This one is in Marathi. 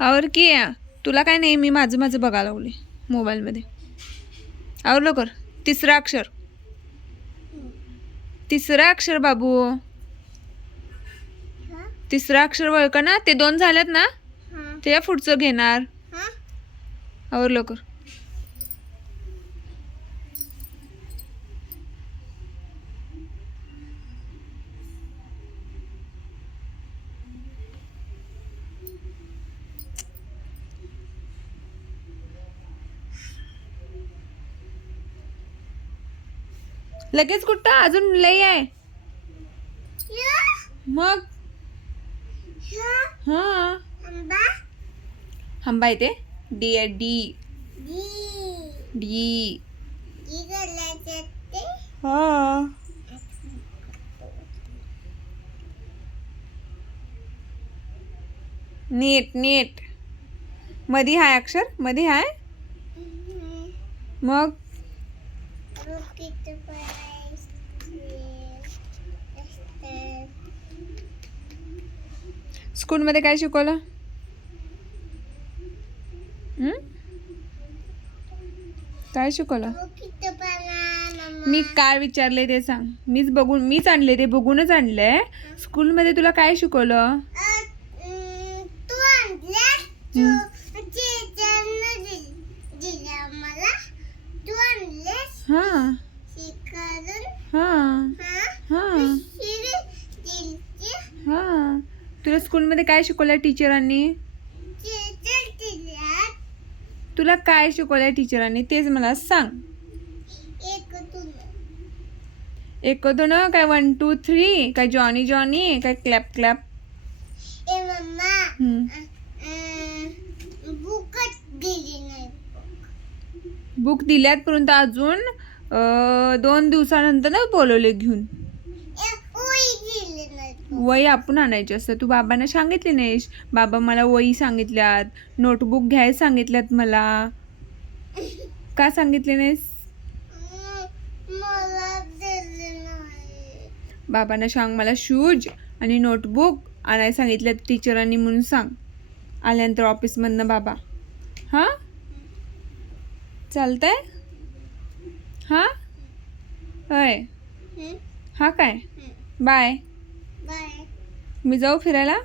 आवर की तुला काय नाही मी माझं माझं बघायला लागले मोबाईलमध्ये. आवर लवकर. तिसरं अक्षर. तिसरं अक्षर बाबू. तिसरं अक्षर ओळख ना? ते दोन झालेत ना? ते पुढचं घेणार. आवर लवकर. लगेच कुठं? अजून लई आहे. मग? हा. आंबा. येते डी आहे डी. डी. हा. नीट नीट. मधी हाय अक्षर? मधी हाय? मग? स्कूलमध्ये काय शिकवलं? हं? काय शिकवलं? मी काय विचारले ते सांग. मीच बघून मीच आणले ते बघूनच आणलंय. स्कूलमध्ये तुला काय शिकवलं तू आणल्यास तू टीचरनं दिल्या मला तू आणलेस हां. हां. हा. हां. हां. तुला स्कूलमध्ये काय शिकवलं टीचरांनी? तुला काय शिकवलं टीचरांनी? तेच मला सांग. एक दोन. काय वन टू थ्री काय जॉनी जॉनी काय क्लॅप क्लॅप ए मम्मा हं. बुकच दिली नाही बुक दिल्यात परंतु अजून दोन दिवसानंतर ना बोलवले घेऊन. वही आपण आणायची असतं. तू बाबांना सांगितले नाहीस बाबा मला वही सांगितल्यात नोटबुक घ्यायला सांगितल्यात मला. का सांगितले नाहीस? बाबांना सांग मला शूज आणि नोटबुक आणायला सांगितल्यात टीचरांनी म्हणून सांग. आल्यानंतर ऑफिसमधनं बाबा. हां? चालतंय? हां? होय. हं? काय. बाय. बाय. मी जाऊ फिरायला?